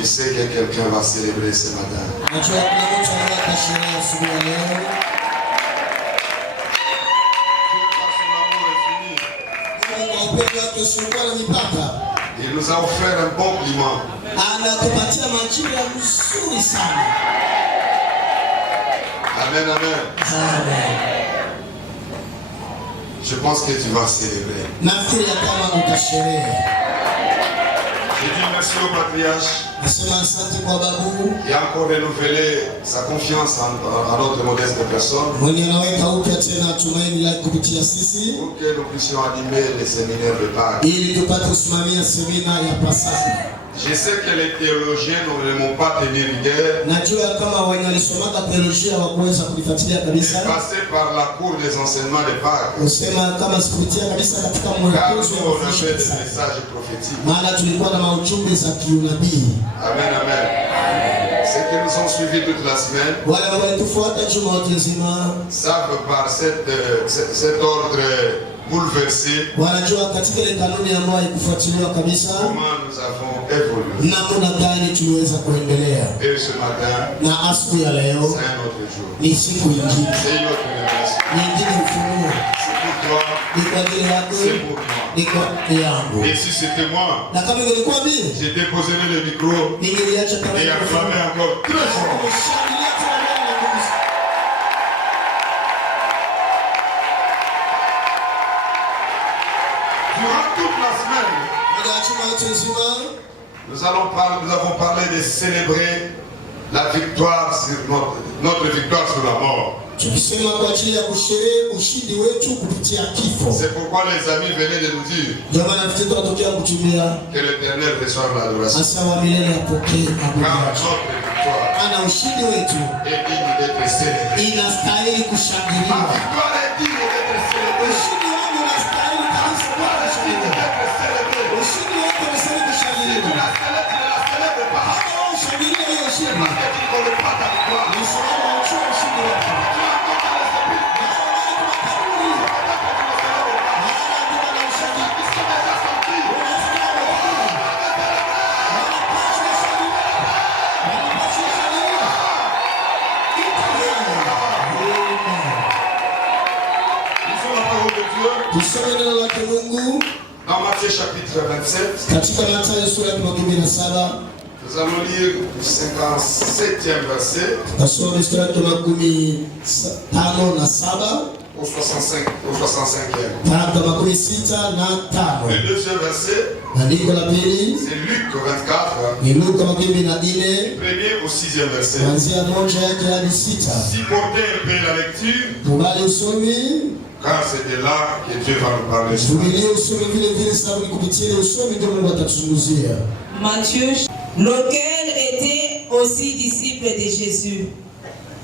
Je sais que quelqu'un va célébrer ce matin. Il nous a offert un bon climat. Amen, amen. Je pense que tu vas célébrer. Je dis merci au patriarche qui a encore renouvelé sa confiance en notre modeste personne pour que nous puissions animer les séminaires de Pâques. Je sais que les théologiens ne m'ont pas tenu rigueur. Passer par la cour des enseignements de Pâques. Car nous, on avait des messages prophétiques. Amen, amen. Ceux qui nous ont suivis toute la semaine savent par cet ordre bouleversé comment nous avons évolué. Et ce matin, c'est un autre jour. C'est une autre révélation. C'est pour toi, c'est pour moi. Et si c'était moi, j'ai déposé le micro et acclamé encore très fort. Durant toute la semaine, nous avons parlé de célébrer la victoire sur notre victoire sur la mort. C'est pourquoi les amis venaient de nous dire que l'Éternel reçoive l'adoration. Car notre victoire est digne d'être célébrée. Ma victoire est digne d'être célébrée. Dans Matthieu chapitre 27, nous allons lire le 57e verset au 65e. Le deuxième verset, c'est Luc 24, du 1er au 6e verset. Si portez un peu la lecture, car c'est de là que Dieu va nous parler. Matthieu, lequel était aussi disciple de Jésus.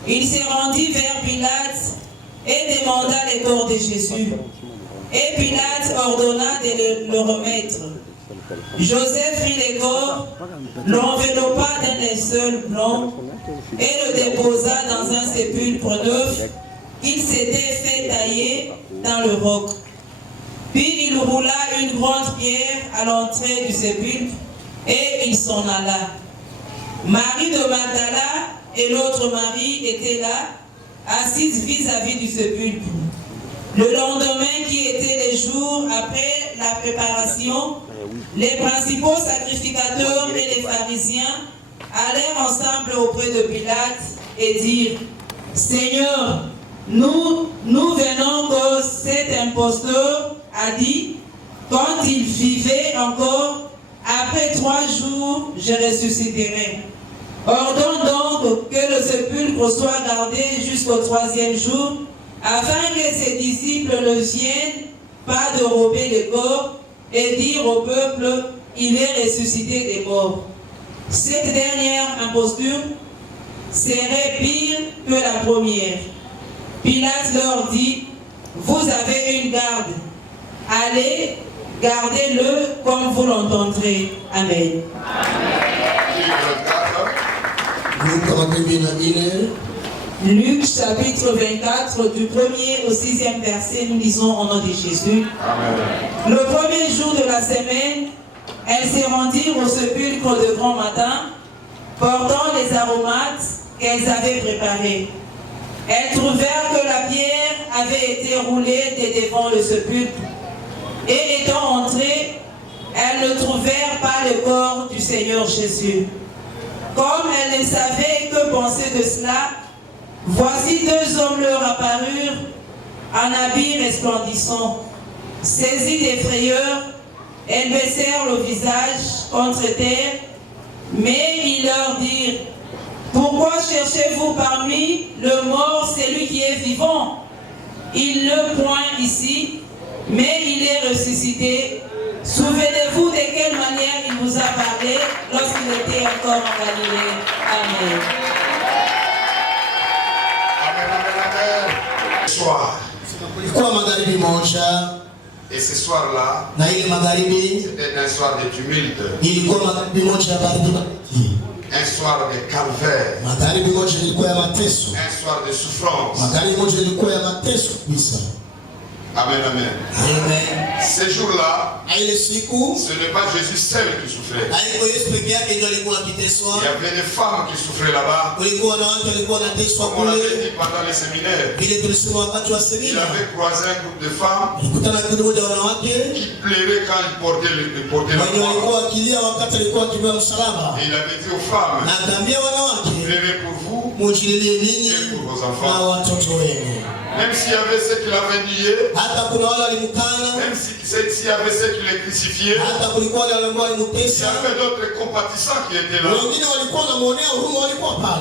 Il se rendit vers Pilate et demanda le corps de Jésus. Et Pilate ordonna de le remettre. Joseph prit le corps, l'enveloppa d'un linceul blanc et le déposa dans un sépulcre neuf qu'il s'était fait tailler dans le roc. Puis il roula une grande pierre à l'entrée du sépulcre et il s'en alla. Marie de Magdala et l'autre Marie étaient là, assises vis-à-vis du sépulcre. Le lendemain, qui était le jour après la préparation, les principaux sacrificateurs et les pharisiens allèrent ensemble auprès de Pilate et dirent: Seigneur, nous venons que cet imposteur a dit, quand il vivait encore, après 3 jours, je ressusciterai. Ordonne donc que le sépulcre soit gardé jusqu'au 3e jour, afin que ses disciples ne viennent pas dérober le corps et dire au peuple, il est ressuscité des morts. Cette dernière imposture serait pire que la première. Pilate leur dit, vous avez une garde, allez, gardez-le comme vous l'entendrez. Amen. Luc chapitre 24, du 1er au 6e verset, nous lisons au nom de Jésus. Amen. Le premier jour de la semaine, elles se rendirent au sépulcre de grand matin portant les aromates qu'elles avaient préparés. Elles trouvèrent que la pierre avait été roulée dès devant le sépulcre, et étant entrées, elles ne trouvèrent pas le corps du Seigneur Jésus. Comme elles ne savaient que penser de cela, voici 2 hommes leur apparurent en habits resplendissants. Saisis des frayeurs, elles baissèrent le visage contre terre, mais ils leur dirent: pourquoi cherchez-vous parmi le mort celui qui est vivant? Il ne point ici, mais il est ressuscité. Souvenez-vous de quelle manière il vous a parlé lorsqu'il était encore en Galilée. Amen. Soir. Et ce soir-là, c'était un soir de tumulte, un soir de calvaire, un soir de souffrance. Amen, amen. Ces jours-là, ce n'est pas Jésus seul qui souffrait. Il y avait des femmes qui souffraient là-bas. Comme on l'avait dit pendant les séminaires. Il avait croisé un groupe de femmes qui pleuraient quand ils portaient la croix. Et il avait dit aux femmes: pleurez pour vous et pour vos enfants. Même s'il y avait ceux qui l'avaient nié, même s'il y avait ceux qui les crucifiaient, il y avait d'autres compatissants qui étaient là.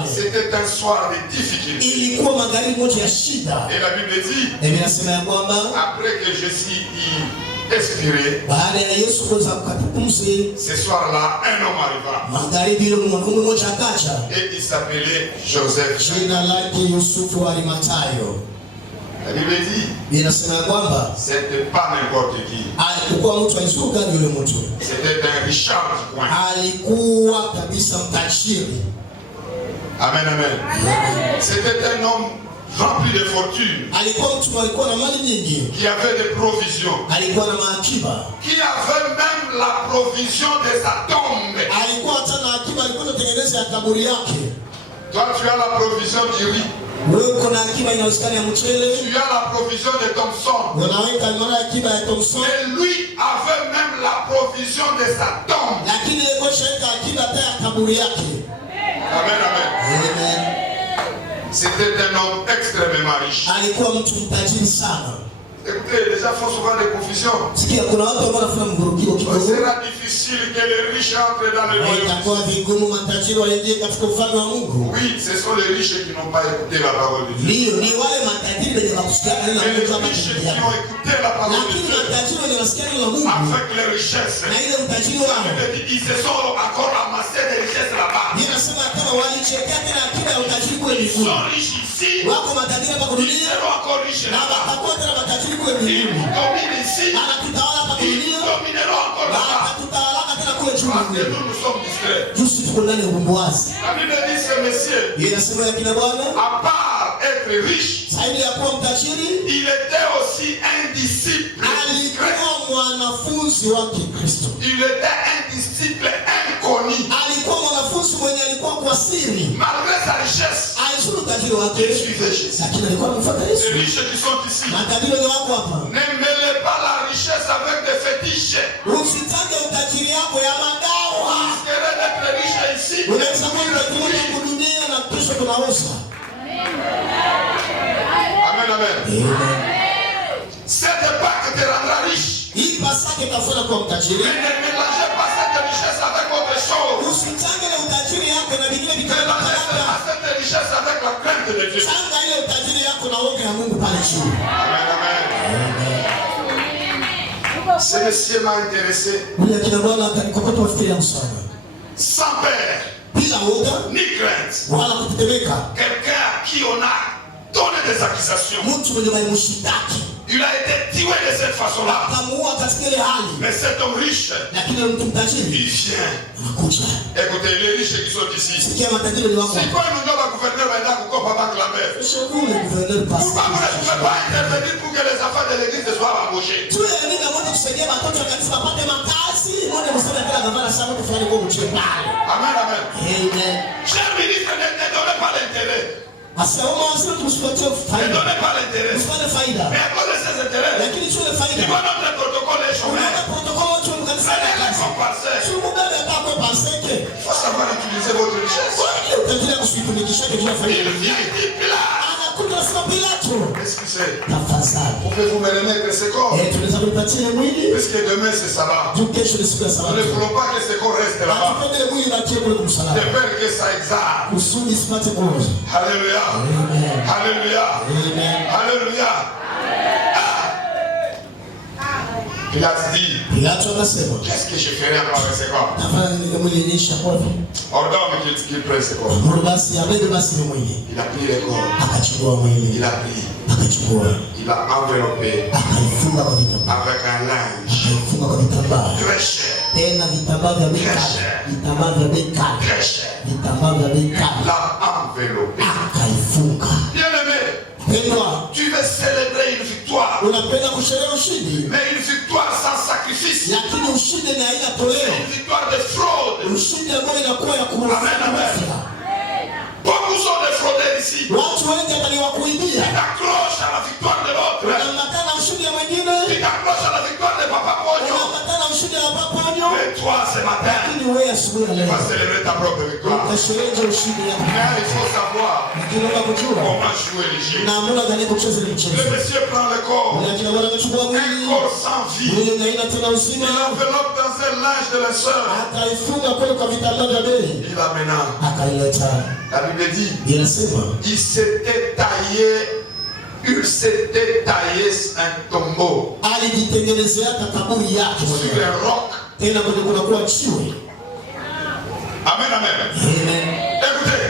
C'était un soir de difficultés. Et la Bible dit, après que Jésus y expiré, ce soir-là, un homme arriva. Et il s'appelait Joseph. La Bible dit, c'était pas n'importe qui. C'était un Richard du coin. Amen, amen. C'était un homme rempli de fortune, qui avait des provisions, qui avait même la provision de sa tombe. Toi, tu as la provision du riz. Tu as la provision de ton sang. Mais lui avait même la provision de sa tombe. Amen, amen. C'était un homme extrêmement riche. Écoutez, les gens font souvent des confusions. Ce sera difficile que les riches entrent dans le royaume. Oui, ce sont les riches qui n'ont pas écouté la parole de Dieu. Mais les riches qui ont écouté la parole de Dieu, avec les richesses, ils se sont encore amassés des richesses là-bas. Ils sont riches ici, ils seront encore riches là-bas. Ils dominent ici, ils domineront encore là-bas. Parce que nous sommes distraits. La Bible dit ce monsieur, à part être riche, il était aussi un disciple. Il était un disciple inconnu. Malgré sa richesse, il suivait Jésus. Les riches qui sont ici, ne mêlez pas la richesse avec des fétiches. Vous risquerez d'être riche ici. Amen, amen. Cette Pâque te rendra riche. Mais ne mélangez pas cette richesse avec autre chose. Mélangez cette richesse avec la crainte de Dieu. Amen, amen. Ce monsieur m'a intéressé. Sans peur, ni crainte. Quelqu'un à qui on a donné des accusations. Il a été tué de cette façon-là. Mais cet homme riche, il vient. Écoutez, les riches qui sont ici. C'est quoi nous devons gouverner maintenant pour qu'on va la mer? Pourquoi vous ne pouvez pas intervenir pour que les affaires de l'église soient embauchées? Basi mbona msana kila gamara sana kufanya kwa mchepale. Amen, amen. Amen. Cher ministre, ne donnez pas l'intérêt. Parce que au moins c'est tout ce que tu fais. Ne donnez pas l'intérêt. Usifanye faida. Mais à cause de ces intérêts, Lakini chule faida. tu vois notre protocole est chômé. Protocole tu kanisa. Tu faut savoir utiliser votre richesse. Il dit Pilate. Qu'est-ce que c'est? Pouvez-vous me remettre ce corps? Puisque demain c'est sabbat. Nous ne voulons pas que ce corps reste là-bas. De peur que ça exalte. Alléluia. Alléluia. Alléluia. Pilate dit, qu'est-ce que je ferai encore avec ce corps? Ordonne qu'il prenne ce corps. Il a pris le corps. Il a pris. Il a enveloppé avec un linge très cher. Très cher. Il l'a enveloppé. Bien aimé, tu veux célébrer une victoire, mais une victoire sans sacrifice, une victoire de fraude. Amen, amen. Beaucoup sont des fraudeurs ici. Ils t'accrochent à la victoire de l'autre. Ils t'accrochent à la victoire de Papa Pogno. Mais toi, ce matin, tu vas célébrer ta propre victoire. Mais il faut savoir comment jouer les jeux. Le monsieur prend le corps, un corps sans vie. Il l'enveloppe dans un linge de la sœur. Il l'amène. La Bible dit, il s'était taillé un tombeau sur un roc. Amen, amen. Écoutez,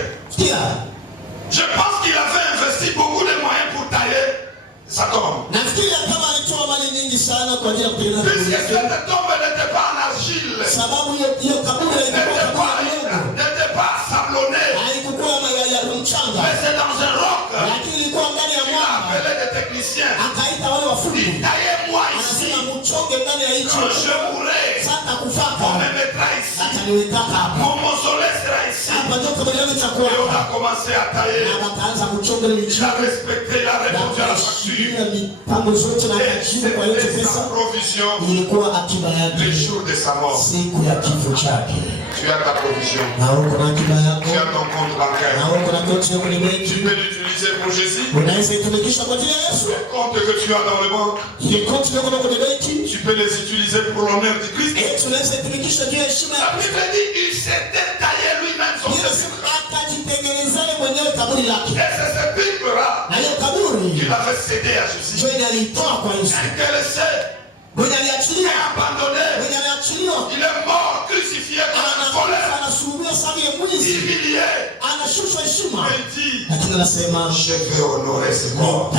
je pense qu'il avait investi beaucoup de moyens pour tailler sa tombe. Puisque cette tombe n'était pas en argile, n'était pas sablonnée, mais c'est dans un roc. Il a appelé des techniciens. Il taillait moi ici. Quand je mourrai, on me mettra ici. Mon mausolée sera ici. Et on a commencé à tailler. Il a respecté, il a répondu à la facture. Et c'était sa provision le jour de sa mort. Tu as ta provision. Tu as ton compte bancaire. Tu peux l'utiliser pour Jésus. Les comptes que tu as dans le banque, tu peux les utiliser pour l'honneur de Christ. La Bible dit il s'était taillé lui-même son sépulcre. Et c'est ce sépulcre-là qu'il avait cédé à Jésus. Intéressé et abandonné. Il est mort, crucifié comme un voleur, humilié. Il dit, je vais honorer ce corps.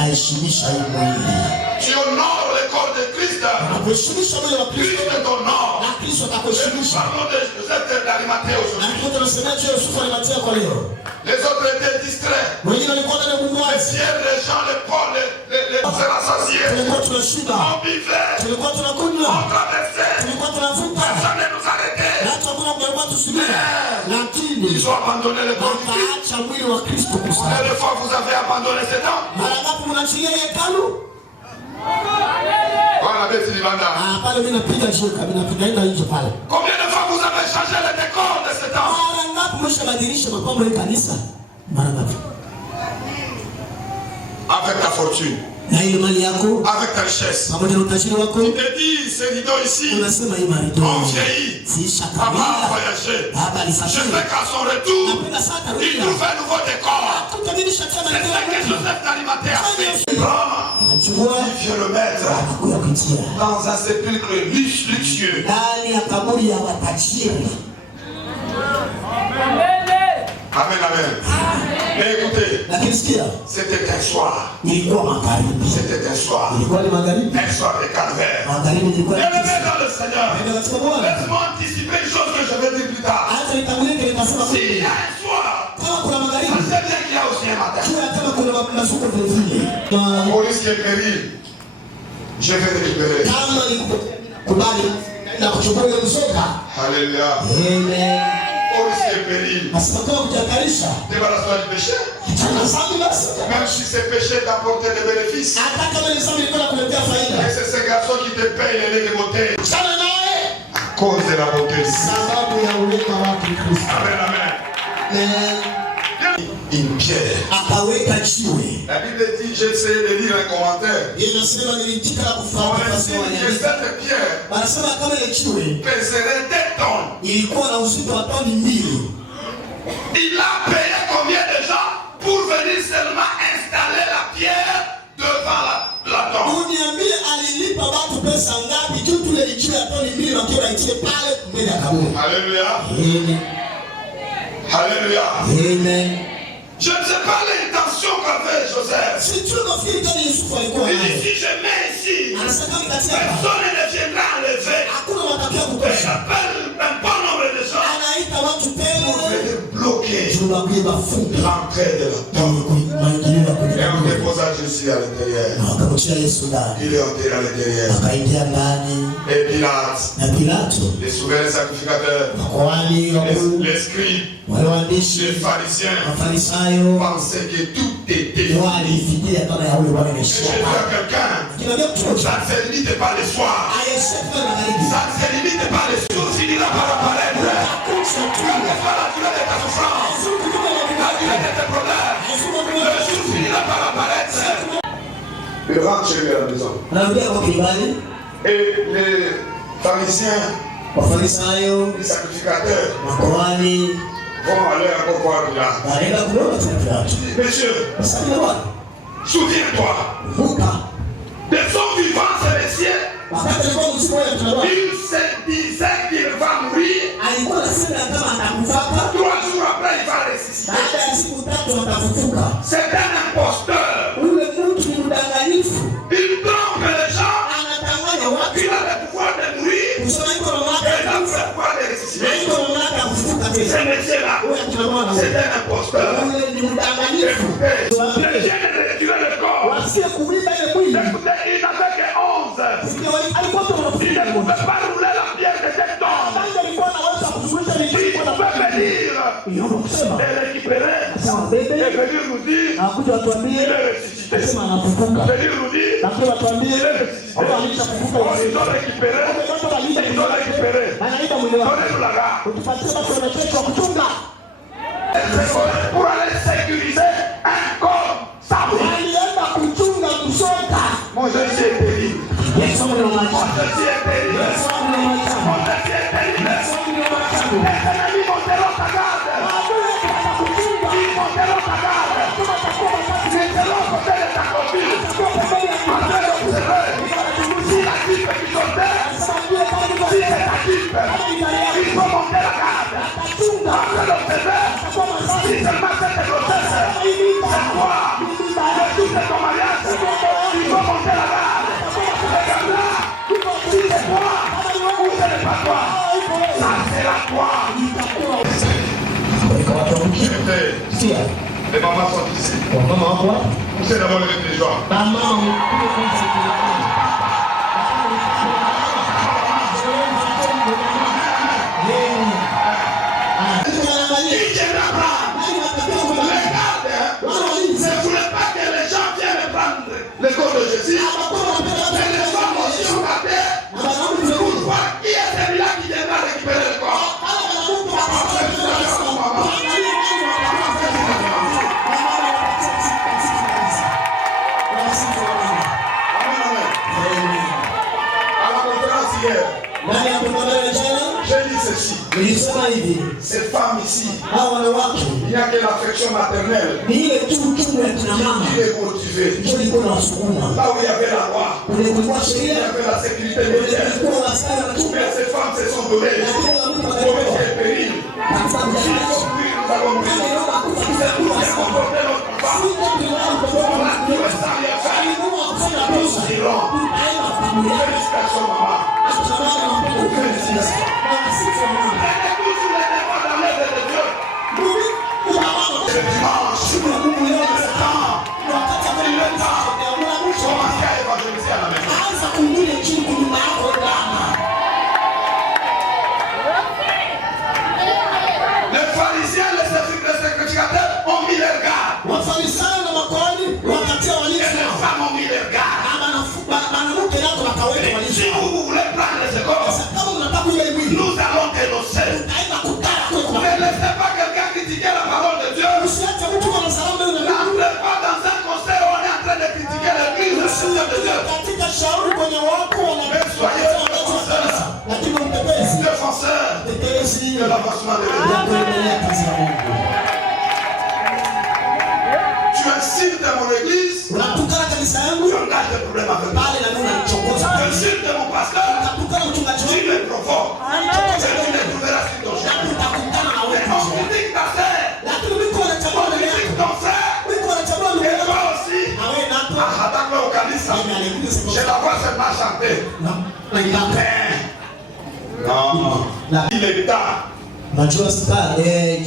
Tu honores le corps de Christ. Christ t'honore. Et nous parlons de cette d'Arimathée aujourd'hui. Les autres étaient distraits. Les Pierre, les gens, les Paul, les rassasiés. On vivait. On traversait. Personne ne nous arrêtait. Mais ils ont abandonné le corps du Christ. Combien de fois vous avez abandonné cet homme? Voilà, combien de fois vous avez changé le décor de cet homme? Avec ta fortune, avec ta richesse, tu te dis, ce rideau ici, on vieillit, papa a voyagé, je fais qu'à son retour, il trouve un nouveau décor. C'est ce que Joseph d'Arimathée a fait. Il vient le mettre dans un sépulcre luxueux. Amen, amen. Mais écoutez, c'était un soir. C'était un soir. Un soir de calvaire. Bien-aimé dans le Seigneur, laisse-moi anticiper une chose que je vais dire plus tard. S'il y a un soir, je sais bien qu'il y a aussi un matin. Pour risquer péril, je vais récupérer. Alléluia. Amen. Au risque de péril. Débarrasse-toi du péché. Même si c'est péché d'apporter des bénéfices. Et c'est ce garçon qui te paye les légumes à cause de la beauté. Amen, amen. Une pierre. La Bible dit, j'ai essayé de lire un commentaire. On estime que cette pierre pèserait 2 tonnes. Il a payé combien de gens pour venir seulement installer la pierre devant la tombe? Alléluia. Alléluia. Amen. Je ne sais pas l'intention qu'avait Joseph. Il dit, si je mets ici, personne ne viendra enlever. Et j'appelle un bon nombre de gens pour venir bloquer l'entrée de la tombe. Et on déposa Jésus à l'intérieur. Il est enterré à l'intérieur. Et Pilate, les souverains sacrificateurs, les scribes, les pharisiens pensaient que tout était fini. Je dis à quelqu'un, ça ne se limite pas le soir. Ça ne se limite pas le soir. Tout finira par apparaître. Quelle que soit la durée de ta souffrance, la durée de tes problèmes, le jour finira par apparaître. Il rentre chez lui à la maison. Et les pharisiens, les sacrificateurs, vont aller encore voir Pilate. Monsieur, souviens-toi, des hommes vivants célestiels, il se disait qu'il va mourir. 3 jours après, il va ressusciter. C'est un imposteur. Il trompe les gens. Il a le pouvoir de mourir. Et il a le pouvoir de ressusciter. Ce monsieur-là, c'est un imposteur. Écoutez, le chien de retirer le corps. Écoutez, il n'avait que 11. Il ne pouvait pas rouler la pierre de 2 tonnes. Il pouvait venir et récupérer. Et venir nous dire, il est ressuscité. Venir nous dire, il est ressuscité. Ils ont récupéré. Donnez-nous la garde. Pour aller sécuriser un corps sans vie. Mon Jésus est terrible. Mon Jésus est terrible. Mon Jésus est terrible. Les ennemis monteront ta garde. Ils monteront ta garde. Ils seront à côté de ta copine. Après l'observer. Si la type qui sortait, si c'est ta type, il faut monter la garde. Après l'observer. Si seulement cette grossesse, c'est toi, le jour de ton mariage, il faut monter la garde. Regarde là, si c'est toi, ou ce n'est pas toi, ça sera toi. Les mamans sont ici. Poussez d'abord le téléphone. Le corps de Jésus, mais les femmes aussi ont gardé pour voir qui est celui-là qui viendra récupérer le corps. À la conférence hier, j'ai dit ceci. Cette femme ici, il n'y a que l'affection maternelle qui est motivée. Là où il y avait la loi, il y avait la sécurité militaire. Mais ces femmes se sont données pour mettre les périls. Si nous avons pris, c'est pour faire comporter notre femme. On a tout le sang bien fait. Nous irons. Félicitations, maman. Félicitations. Ce dimanche, le temps, commencez à évangéliser à la maison. katika shauri kwenye wako wanapesa lakini mtetezi mtetezi de l'avancement de l'Église. Tu insultes mon église, unatukana kanisa yangu, tu engages des problèmes avec moi. Pale na mimi unanichokoza. Tu insultes mon pasteur, unatukana mchungaji wangu, tu me provoques. Tu me trouveras sur ton chemin. Utakutana na wewe. On critique ta sœur, lakini mimi nachagua ndugu yako. Ton frère, mimi nachagua ndugu yako. Toi aussi. Na wewe napo. Hata au kanisa. Je la vois seulement chanter. Non. Non. Il est tard. Najua serikali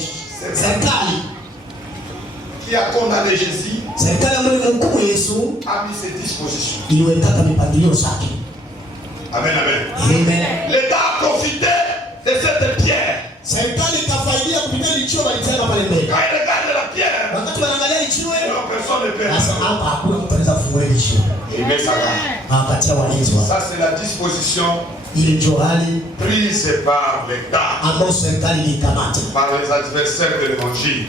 qui a condamné Jésus, serikali ambayo ilimhukumu Yesu, a mis ses dispositions. Iliweka mipangilio zake. Amen, amen. Amen. L'État a profité de cette pierre. Serikali ikafaidia kupitia lichio walitaka pale mbele. Quand il regarde la pierre, wakati wanaangalia lichio, personne ne peut. Sasa hapa hakuna mtu anaweza kufungua lichio. Amen, saka. Akatia walinzi wao. Ça c'est la disposition prise par l'État, par les adversaires de l'évangile.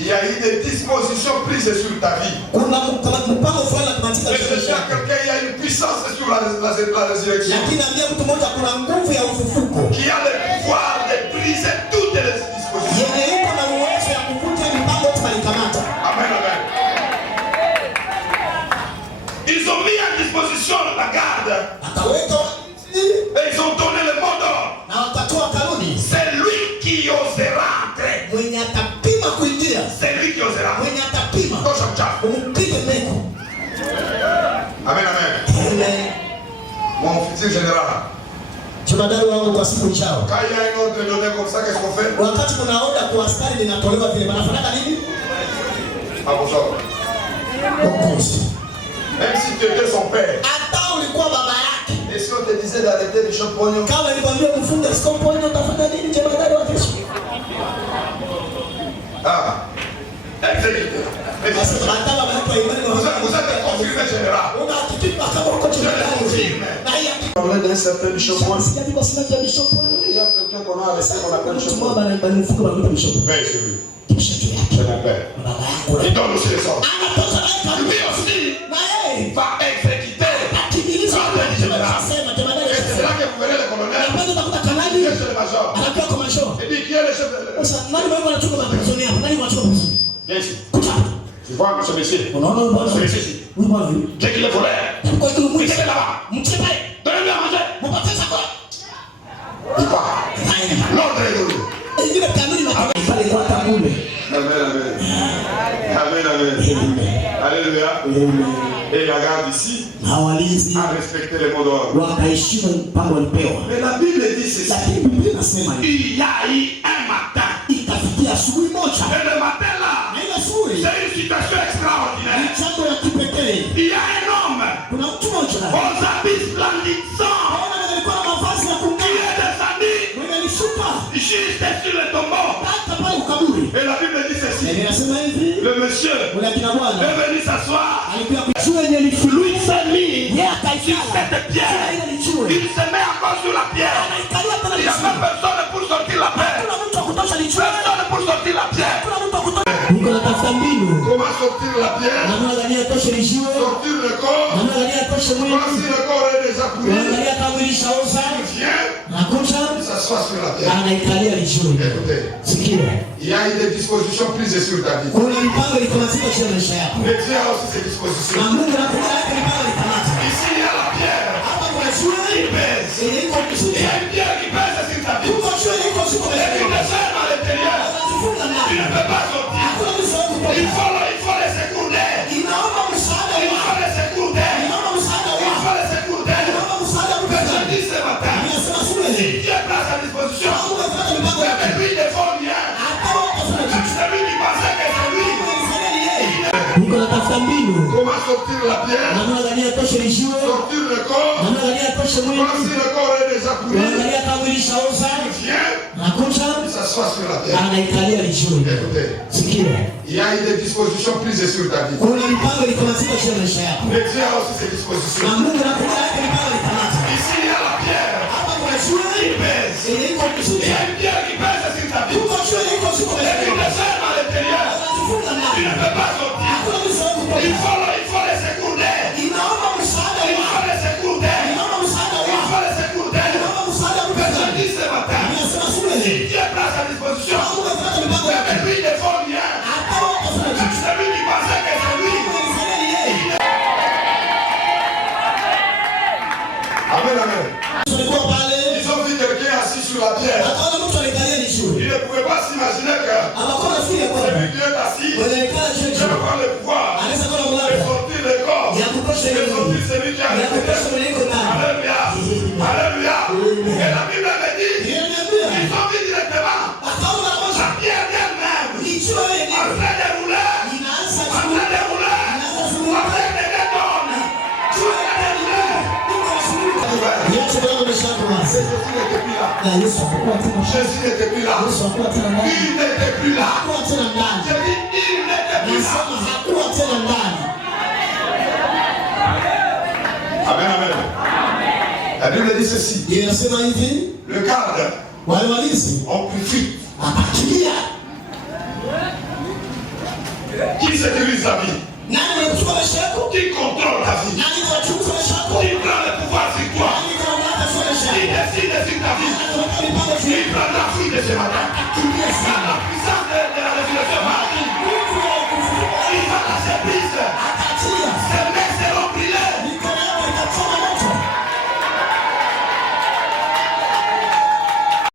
Il y a eu des dispositions prises sur ta vie. Mais je dis à quelqu'un, il y a une puissance sur la résurrection qui a le pouvoir de briser toutes les dispositions. Amen, amen. Ils ont mis à disposition la garde. Et ils ont donné le mot d'ordre. C'est lui qui osera entrer. C'est lui qui osera. Amen, amen. Mon futur général. Quand il y a une ordre donnée comme ça, qu'est-ce qu'on fait? Même si tu étais son père. Et si on te disait d'arrêter le champignon? Ah, exécuté. Vous êtes confirmé général. On parle d'un certain bishop. Il y a quelqu'un qu'on a arrêté qu'on appelle bishop. Père, c'est lui. C'est mon père. Il donne aussi les ordres. Lui aussi va exécuter l'ordre du général. Et c'est là que vous verrez le colonel. Qui est le major? Il dit qui est le chef de viens ici. Tu vois ce monsieur? Ce monsieur ici. Dès qu'il est volé, il est là-bas. Donnez-lui à manger. Il part. L'ordre est donné. Amen, amen. Amen, amen. Alléluia. Et la garde ici a respecté les mots d'ordre. Mais la Bible dit ceci. Il y a eu un matin. Et le matin là, c'est une situation extraordinaire. Il y a un homme aux habits splendissants qui est descendu juste sur le tombeau. Et la Bible dit ceci. Le monsieur est venu s'asseoir. Lui s'est mis sur cette pierre. Il se met encore sur la pierre. Il n'y a même personne pour sortir la pierre. Personne pour sortir la pierre. Comment sortir la pierre? Sortir le corps. Quand si le corps est déjà pourri, il vient, il s'assoit sur la pierre. Écoutez, il y a eu des dispositions prises sur ta vie. Mais Dieu a aussi ses dispositions. Ici il y a la pierre. Il pèse. Il y a une pierre qui pèse sur ta vie. Et une chaîne à l'intérieur. Tu ne peux pas sortir. Il faut les secourir. Il faut les secourir. Je dis ce matin, si Dieu place à disposition, mais lui défend bien. Celui qui pensait que c'est lui. Comment sortir la pierre? Sortir le corps. Quand si le corps est déjà pourri, il vient, il s'assoit sur la pierre. Écoutez, il y a eu des dispositions prises sur ta vie. Mais Dieu a aussi ses dispositions. Ici il y a la pierre. Il pèse. Il y a une pierre qui pèse sur ta vie. Et une chaîne à l'intérieur. Tu ne peux pas sortir. Il faut Jésus n'était plus là. Il n'était plus là. J'ai dit, il n'était plus là. Amen, amen. La Bible dit ceci. Le garde, on prie. Qui sécurise ta vie? Qui contrôle ta vie? Qui prend le pouvoir sur toi? Qui décide sur ta vie? Qui prend la vie de ce matin?